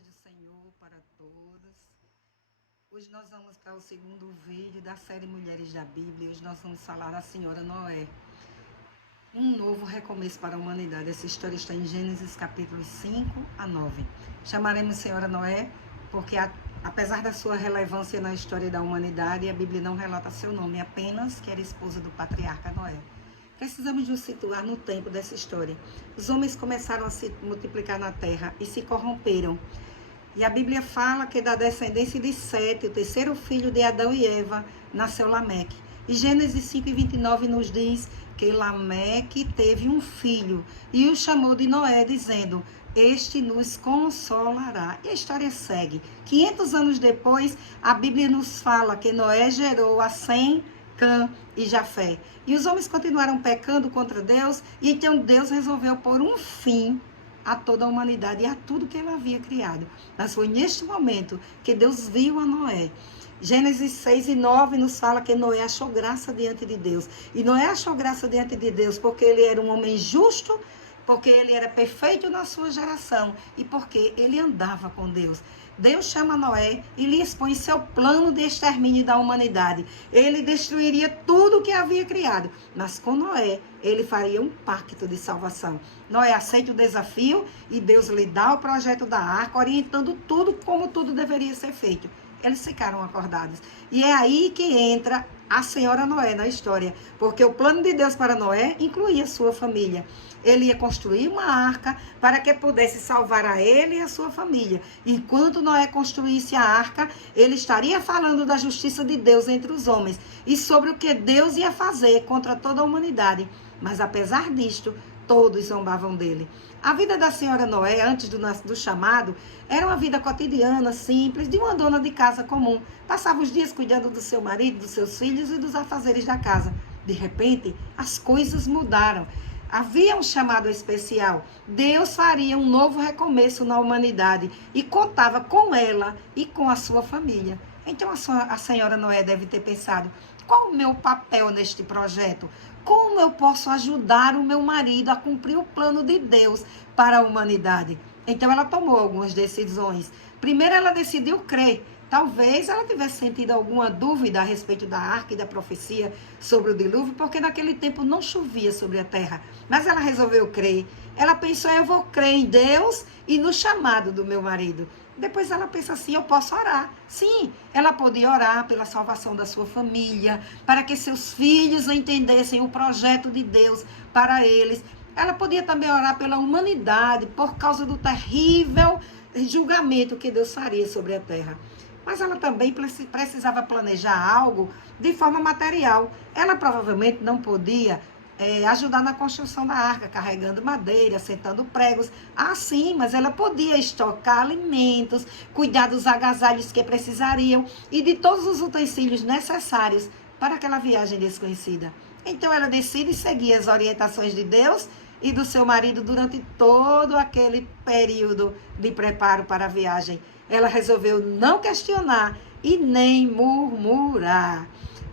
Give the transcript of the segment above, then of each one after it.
paz do Senhor para todos. Hoje nós vamos para o segundo vídeo da série Mulheres da Bíblia. Hoje nós vamos falar da Senhora Noé. Um novo recomeço para a humanidade. Essa história está em Gênesis capítulos 5 a 9. Chamaremos Senhora Noé porque, apesar da sua relevância na história da humanidade, a Bíblia não relata seu nome, apenas que era esposa do patriarca Noé. Precisamos nos situar no tempo dessa história. Os homens começaram a se multiplicar na terra e se corromperam. E a Bíblia fala que da descendência de Sete, o terceiro filho de Adão e Eva, nasceu Lameque. E Gênesis 5:29 nos diz que Lameque teve um filho e o chamou de Noé, dizendo: este nos consolará. E a história segue. 500 anos depois, a Bíblia nos fala que Noé gerou a Sem, Cã e Jafé. E os homens continuaram pecando contra Deus, e então Deus resolveu pôr um fim a toda a humanidade e a tudo que ele havia criado. Mas foi neste momento que Deus viu a Noé. Gênesis 6 e 9 nos fala que Noé achou graça diante de Deus. E Noé achou graça diante de Deus porque ele era um homem justo, porque ele era perfeito na sua geração e porque ele andava com Deus. Deus chama Noé e lhe expõe seu plano de extermínio da humanidade. Ele destruiria tudo o que havia criado, mas com Noé ele faria um pacto de salvação. Noé aceita o desafio e Deus lhe dá o projeto da arca, orientando tudo como tudo deveria ser feito. Eles ficaram acordados. E é aí que entra a Senhora Noé na história, porque o plano de Deus para Noé incluía sua família. Ele ia construir uma arca para que pudesse salvar a ele e a sua família. Enquanto Noé construísse a arca, ele estaria falando da justiça de Deus entre os homens e sobre o que Deus ia fazer contra toda a humanidade. Mas apesar disto, todos zombavam dele. A vida da Senhora Noé, antes do chamado, era uma vida cotidiana, simples, de uma dona de casa comum. Passava os dias cuidando do seu marido, dos seus filhos e dos afazeres da casa. De repente, as coisas mudaram. Havia um chamado especial. Deus faria um novo recomeço na humanidade e contava com ela e com a sua família. Então a Senhora Noé deve ter pensado: qual o meu papel neste projeto? Como eu posso ajudar o meu marido a cumprir o plano de Deus para a humanidade? Então ela tomou algumas decisões. Primeiro, ela decidiu crer. Talvez ela tivesse sentido alguma dúvida a respeito da arca e da profecia sobre o dilúvio, porque naquele tempo não chovia sobre a terra. Mas ela resolveu crer. Ela pensou: eu vou crer em Deus e no chamado do meu marido. Depois ela pensa assim: eu posso orar. Sim, ela podia orar pela salvação da sua família, para que seus filhos entendessem o projeto de Deus para eles. Ela podia também orar pela humanidade, por causa do terrível julgamento que Deus faria sobre a terra. Mas ela também precisava planejar algo de forma material. Ela provavelmente não podia ajudar na construção da arca, carregando madeira, sentando pregos. Ah, sim, mas ela podia estocar alimentos, cuidar dos agasalhos que precisariam e de todos os utensílios necessários para aquela viagem desconhecida. Então ela decide seguir as orientações de Deus e do seu marido durante todo aquele período de preparo para a viagem. Ela resolveu não questionar e nem murmurar.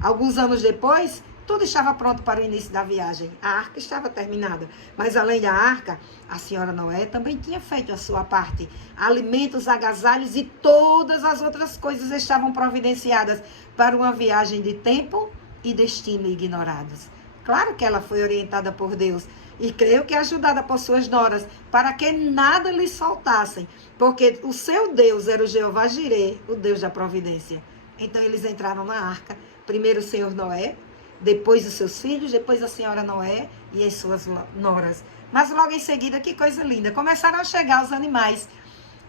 Alguns anos depois, tudo estava pronto para o início da viagem. A arca estava terminada. Mas além da arca, a Senhora Noé também tinha feito a sua parte. Alimentos, agasalhos e todas as outras coisas estavam providenciadas para uma viagem de tempo e destino ignorados. Claro que ela foi orientada por Deus e creio que ajudada por suas noras, para que nada lhes faltassem, porque o seu Deus era o Jeová Jireh, o Deus da providência. Então eles entraram na arca, primeiro o Senhor Noé, depois os seus filhos, depois a Senhora Noé e as suas noras. Mas logo em seguida, que coisa linda, começaram a chegar os animais.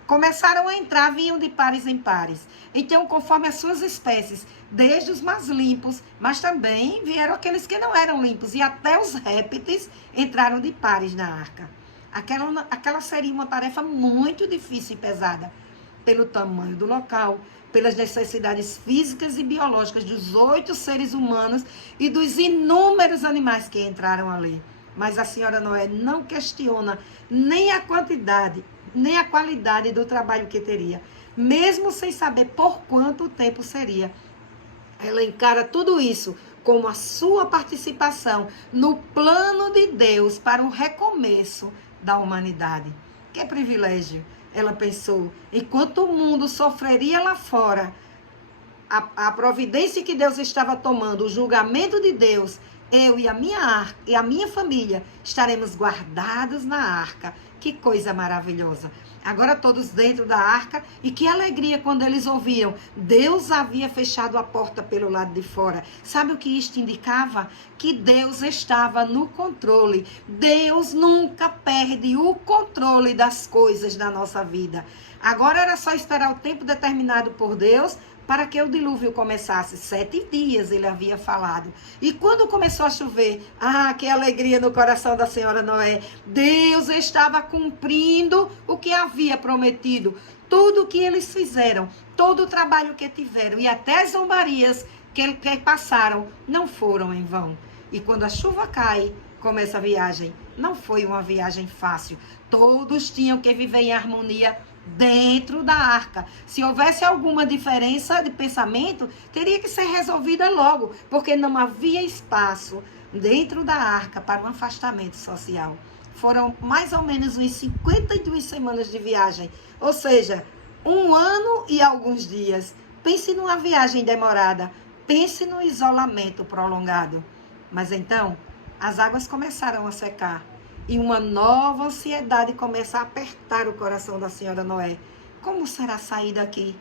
Começaram a entrar, vinham de pares em pares. Então, conforme as suas espécies, desde os mais limpos, mas também vieram aqueles que não eram limpos. E até os répteis entraram de pares na arca. Aquela seria uma tarefa muito difícil e pesada, pelo tamanho do local, pelas necessidades físicas e biológicas dos 8 seres humanos e dos inúmeros animais que entraram ali. Mas a Senhora Noé não questiona nem a quantidade, nem a qualidade do trabalho que teria, mesmo sem saber por quanto tempo seria. Ela encara tudo isso como a sua participação no plano de Deus para um recomeço da humanidade. Que privilégio, ela pensou. Enquanto o mundo sofreria lá fora, a providência que Deus estava tomando, o julgamento de Deus, eu e a minha família estaremos guardados na arca. Que coisa maravilhosa. Agora todos dentro da arca, e que alegria quando eles ouviram. Deus havia fechado a porta pelo lado de fora. Sabe o que isto indicava? Que Deus estava no controle. Deus nunca perde o controle das coisas da nossa vida. Agora era só esperar o tempo determinado por Deus para que o dilúvio começasse. 7 dias ele havia falado. E quando começou a chover, que alegria no coração da senhora Noé. Deus estava cumprindo o que havia prometido. Tudo o que eles fizeram, todo o trabalho que tiveram e até as zombarias que passaram, não foram em vão. E quando a chuva cai, começa a viagem. Não foi uma viagem fácil. Todos tinham que viver em harmonia dentro da arca. Se houvesse alguma diferença de pensamento, teria que ser resolvida logo, porque não havia espaço dentro da arca para um afastamento social. Foram mais ou menos uns 52 semanas de viagem, ou seja, 1 ano e alguns dias. Pense numa viagem demorada, pense no isolamento prolongado. Mas então, as águas começaram a secar. E uma nova ansiedade começa a apertar o coração da senhora Noé. Como será sair daqui?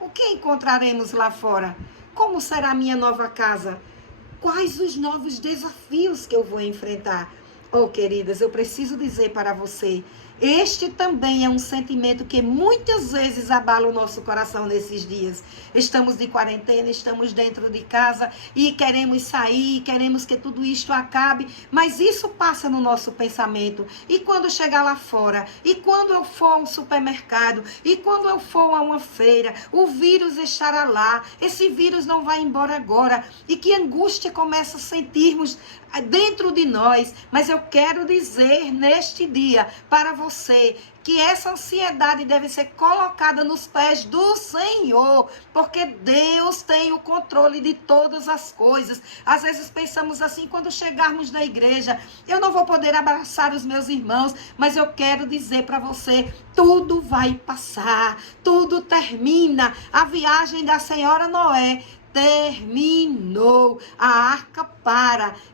O que encontraremos lá fora? Como será a minha nova casa? Quais os novos desafios que eu vou enfrentar? Oh, queridas, eu preciso dizer para você, este também é um sentimento que muitas vezes abala o nosso coração nesses dias. Estamos de quarentena, estamos dentro de casa e queremos sair, queremos que tudo isto acabe, mas isso passa no nosso pensamento. E quando chegar lá fora, e quando eu for ao supermercado, e quando eu for a uma feira, o vírus estará lá, esse vírus não vai embora agora. E que angústia começa a sentirmos dentro de nós. Mas eu quero dizer neste dia para você que essa ansiedade deve ser colocada nos pés do Senhor, porque Deus tem o controle de todas as coisas. Às vezes pensamos assim, quando chegarmos na igreja, eu não vou poder abraçar os meus irmãos, mas eu quero dizer para você, tudo vai passar, tudo termina. A viagem da senhora Noé terminou, a arca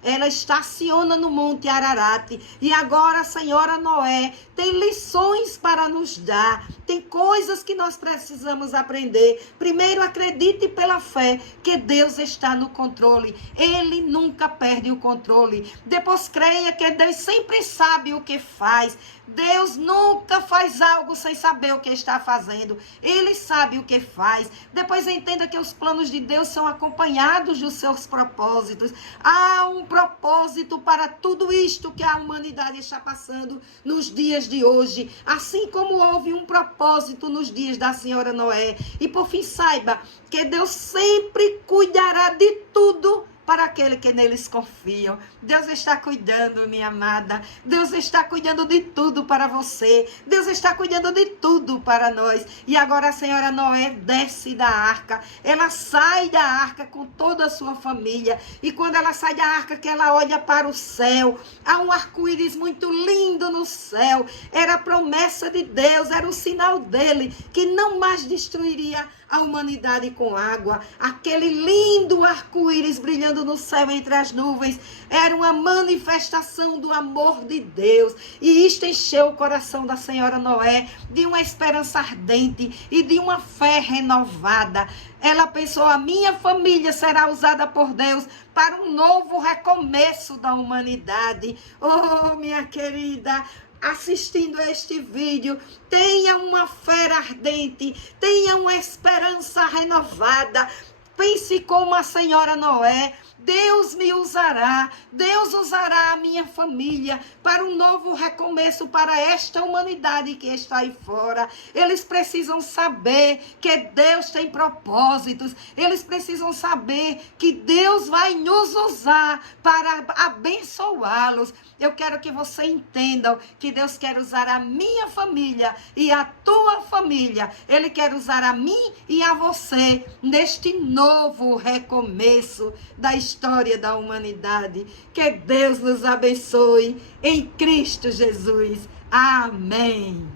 ela estaciona no Monte Ararat, e agora a senhora Noé tem lições para nos dar, tem coisas que nós precisamos aprender. Primeiro, acredite pela fé que Deus está no controle, Ele nunca perde o controle. Depois, creia que Deus sempre sabe o que faz. Deus nunca faz algo sem saber o que está fazendo. Ele sabe o que faz. Depois, entenda que os planos de Deus são acompanhados dos seus propósitos. Há um propósito para tudo isto que a humanidade está passando nos dias de hoje. Assim como houve um propósito nos dias da senhora Noé. E por fim, saiba que Deus sempre cuidará de tudo para aquele que neles confiam. Deus está cuidando, minha amada. Deus está cuidando de tudo para você. Deus está cuidando de tudo para nós. E agora a senhora Noé desce da arca. Ela sai da arca com toda a sua família. E quando ela sai da arca, que ela olha para o céu, há um arco-íris muito lindo no céu. Era a promessa de Deus, era o sinal dele, que não mais destruiria a humanidade com água. Aquele lindo arco-íris brilhando no céu entre as nuvens era uma manifestação do amor de Deus, e isto encheu o coração da senhora Noé de uma esperança ardente e de uma fé renovada. Ela pensou, a minha família será usada por Deus para um novo recomeço da humanidade. Oh, minha querida, assistindo a este vídeo, tenha uma fé ardente, tenha uma esperança renovada. Pense como a senhora Noé. Deus me usará, Deus usará a minha família para um novo recomeço para esta humanidade que está aí fora. Eles precisam saber que Deus tem propósitos, eles precisam saber que Deus vai nos usar para abençoá-los. Eu quero que você entenda que Deus quer usar a minha família e a tua família. Ele quer usar a mim e a você neste novo recomeço da história da humanidade. Que Deus nos abençoe em Cristo Jesus. Amém.